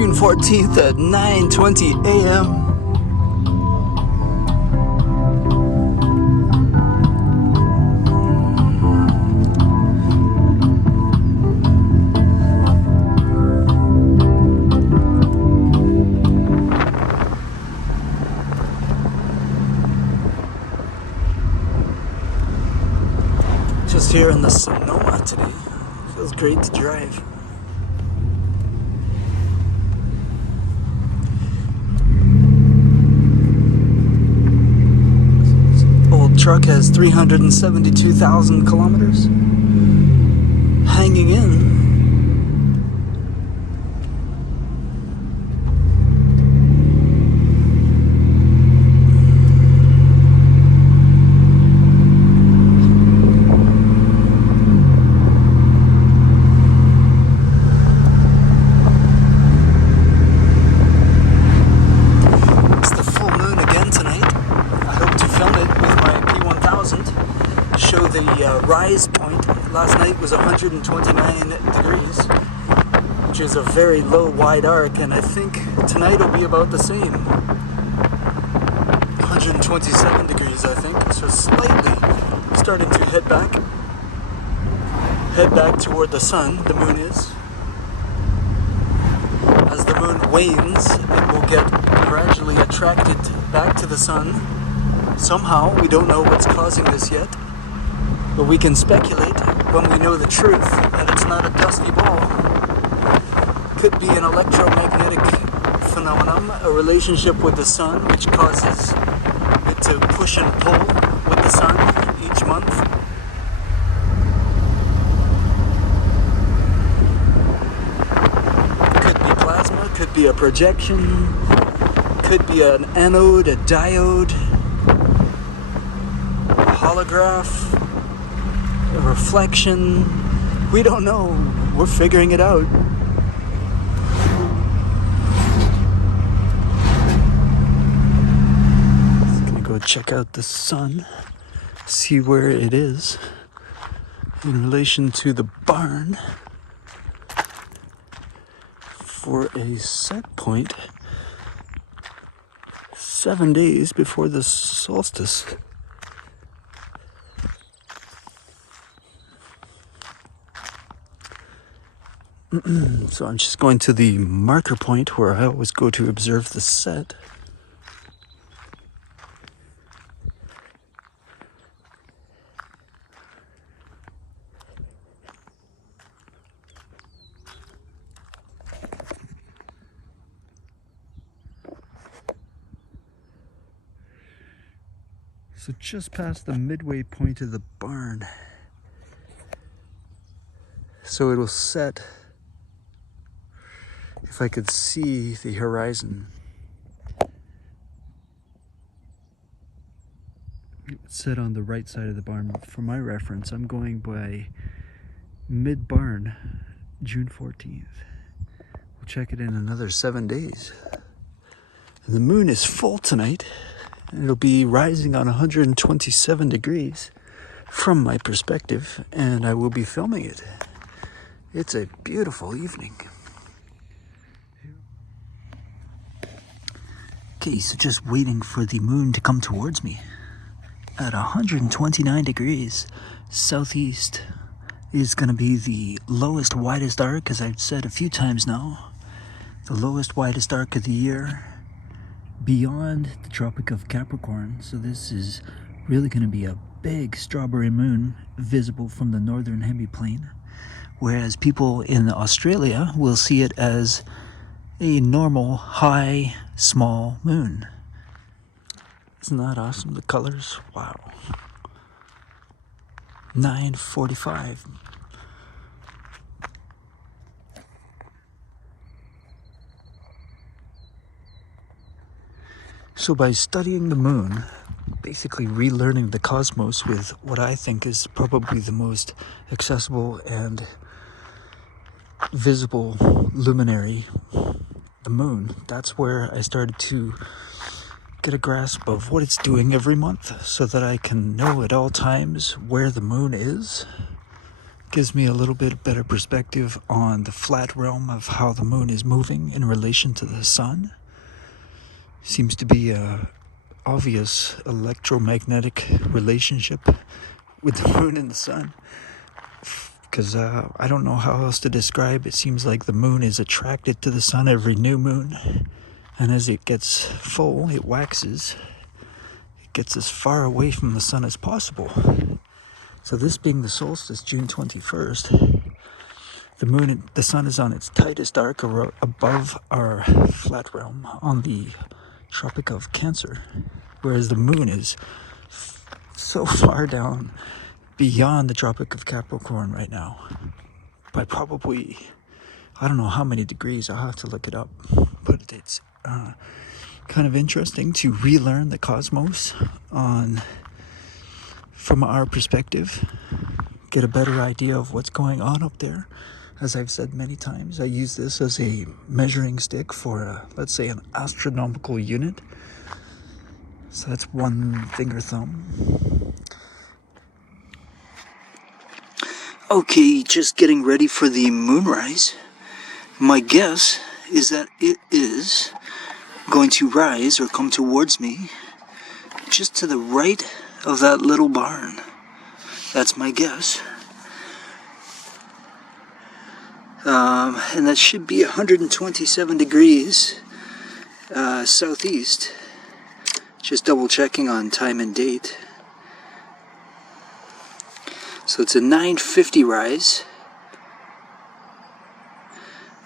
June 14th at 9:20 a.m. Just here in the Sonoma today. Feels great to drive. Old truck has 372,000 kilometers. Hanging in. Show the rise point. Last night was 129 degrees, which is a very low wide arc, and I think tonight will be about the same. 127 degrees, I think, so slightly starting to head back toward the sun. The moon is. As the moon wanes, it will get gradually attracted back to the sun. Somehow, we don't know what's causing this yet. But we can speculate when we know the truth that it's not a dusty ball. Could be an electromagnetic phenomenon, a relationship with the sun, which causes it to push and pull with the sun each month. Could be plasma, could be a projection, could be an anode, a diode, a holograph, a reflection. We don't know. We're figuring it out. Just gonna go check out the sun, see where it is in relation to the barn for a set point 7 days before the solstice. So I'm just going to the marker point where I always go to observe the set. So just past the midway point of the barn. So it'll set if I could see the horizon. It's set on the right side of the barn. For my reference, I'm going by mid-barn, June 14th. We'll check it in another 7 days. And the moon is full tonight. And it'll be rising on 127 degrees from my perspective, and I will be filming it. It's a beautiful evening. Okay, so just waiting for the moon to come towards me. At 129 degrees southeast is going to be the lowest, widest arc, as I've said a few times now. The lowest, widest arc of the year beyond the Tropic of Capricorn. So this is really going to be a big strawberry moon visible from the northern hemiplane. Whereas people in Australia will see it as a normal, high, small moon. Isn't that awesome? The colors? Wow. 9:45. So by studying the moon, basically relearning the cosmos with what I think is probably the most accessible and visible luminary, the moon, that's where I started to get a grasp of what it's doing every month so that I can know at all times where the moon is, Gives me a little bit better perspective on the flat realm of how the moon is moving in relation to the sun. Seems to be a obvious electromagnetic relationship with the moon and the sun. Because I don't know how else to describe. It seems like the moon is attracted to the sun every new moon. And as it gets full, it waxes. It gets as far away from the sun as possible. So this being the solstice, June 21st, the sun is on its tightest arc above our flat realm on the Tropic of Cancer, whereas the moon is so far down beyond the Tropic of Capricorn right now by probably, I don't know how many degrees. I'll have to look it up, but it's kind of interesting to relearn the cosmos from our perspective, get a better idea of what's going on up there. As I've said many times, I use this as a measuring stick for, let's say, an astronomical unit. So that's 1 finger thumb. Okay, just getting ready for the moonrise. My guess is that it is going to rise or come towards me just to the right of that little barn. That's my guess. And that should be 127 degrees southeast. Just double checking on time and date. So it's a 9:50 rise.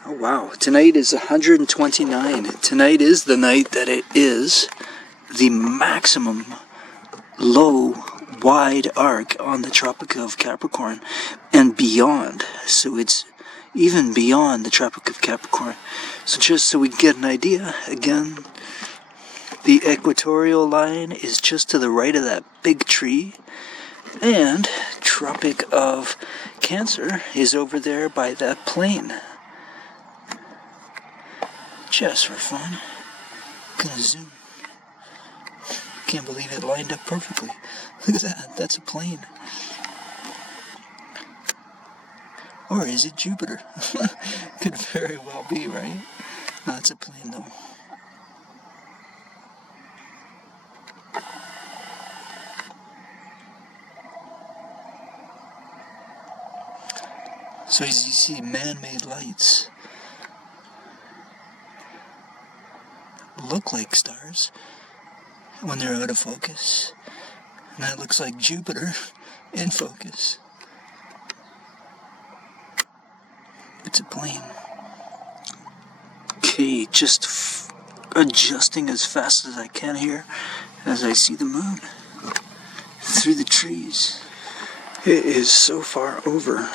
Oh wow, tonight is 129. Tonight is the night that it is the maximum low wide arc on the Tropic of Capricorn and beyond. So it's even beyond the Tropic of Capricorn. So just so we can get an idea, again, the equatorial line is just to the right of that big tree, and Tropic of Cancer is over there by that plane. Just for fun. Gonna zoom. Can't believe it lined up perfectly. Look at that, that's a plane. Or is it Jupiter? Could very well be, right? No, it's a plane though. So as you see, man-made lights look like stars when they're out of focus. And that looks like Jupiter in focus. It's a plane. Okay, just adjusting as fast as I can here as I see the moon through the trees. It is so far over.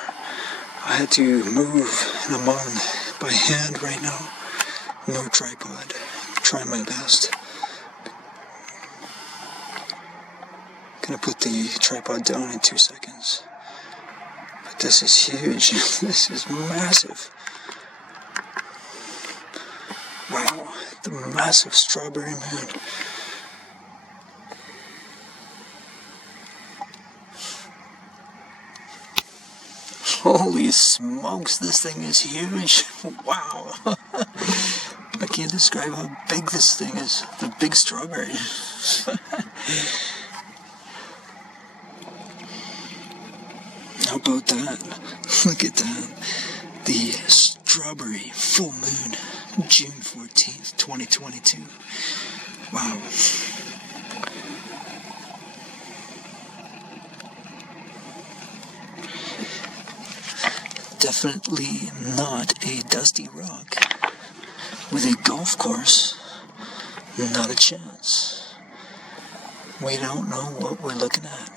I had to move them on by hand right now. No tripod. Trying my best. Gonna put the tripod down in 2 seconds. But this is huge. This is massive. Wow, the massive strawberry moon. Holy smokes, this thing is huge. Wow. I can't describe how big this thing is. The big strawberry. How about that? Look at that. The strawberry full moon, June 14th, 2022. Wow. Definitely not a dusty rock. With a golf course, not a chance. We don't know what we're looking at.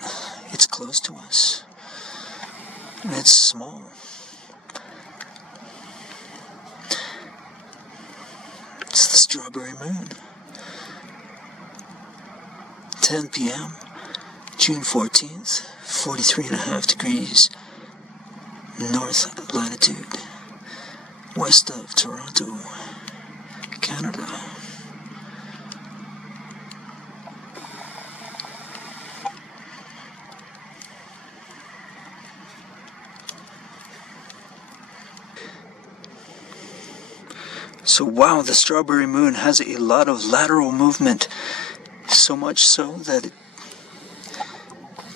It's close to us. And it's small. It's the strawberry moon. 10 p.m., June 14th, 43.5 degrees north latitude, west of Toronto, Canada. So wow, the strawberry moon has a lot of lateral movement. So much so that it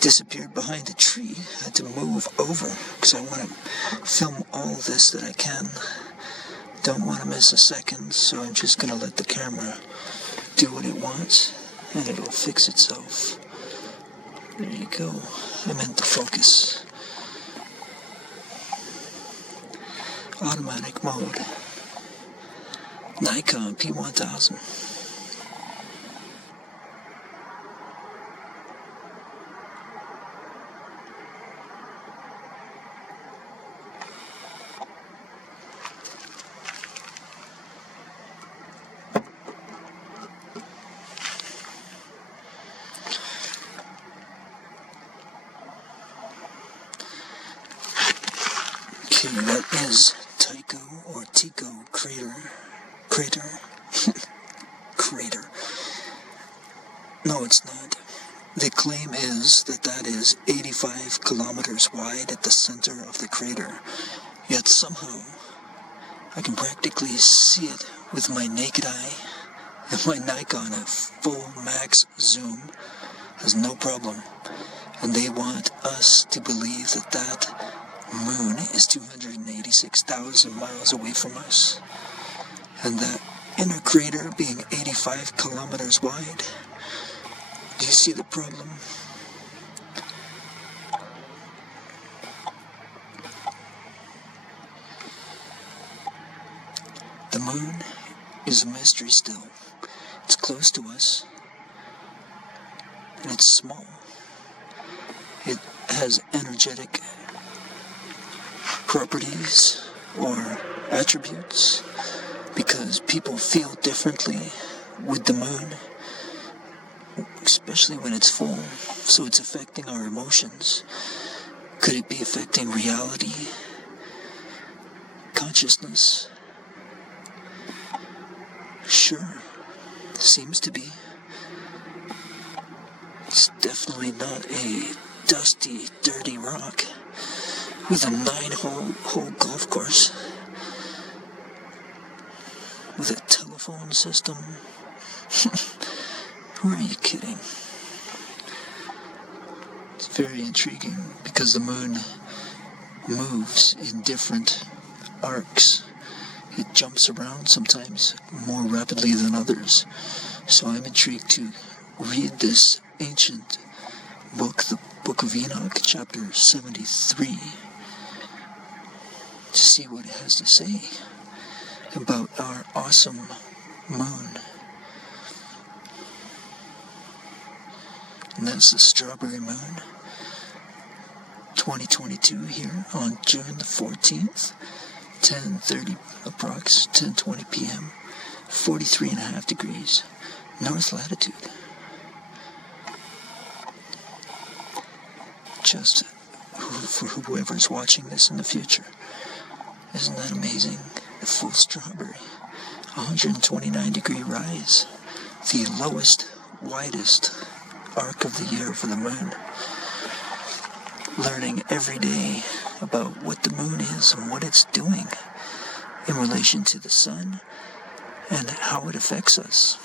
disappeared behind a tree. I had to move over because I want to film all this that I can. Don't want to miss a second, so I'm just going to let the camera do what it wants and it'll fix itself. There you go. I meant the focus. Automatic mode. Nikon P1000. Okay, that is Tycho or Tycho crater. Crater. No, it's not. The claim is that that is 85 kilometers wide at the center of the crater. Yet somehow, I can practically see it with my naked eye. And my Nikon at full max zoom has no problem. And they want us to believe that that moon is 286,000 miles away from us. And that inner crater being 85 kilometers wide. Do you see the problem? The moon is a mystery still. It's close to us. And it's small. It has energetic properties or attributes because people feel differently with the moon, especially when it's full. So it's affecting our emotions. Could it be affecting reality, consciousness? Sure, seems to be. It's definitely not a dusty, dirty rock with a 9-hole golf course with a telephone system. Who are you kidding? It's very intriguing because the moon moves in different arcs. It jumps around sometimes more rapidly than others. So I'm intrigued to read this ancient book, the Book of Enoch, chapter 73, to see what it has to say about our awesome moon. And that's the strawberry moon, 2022 here on June the 14th, 10:30 approx, 10:20 p.m., 43.5 degrees, north latitude. Just for whoever's watching this in the future. Isn't that amazing? The full strawberry, 129-degree rise, the lowest, widest arc of the year for the moon. Learning every day about what the moon is and what it's doing in relation to the sun and how it affects us.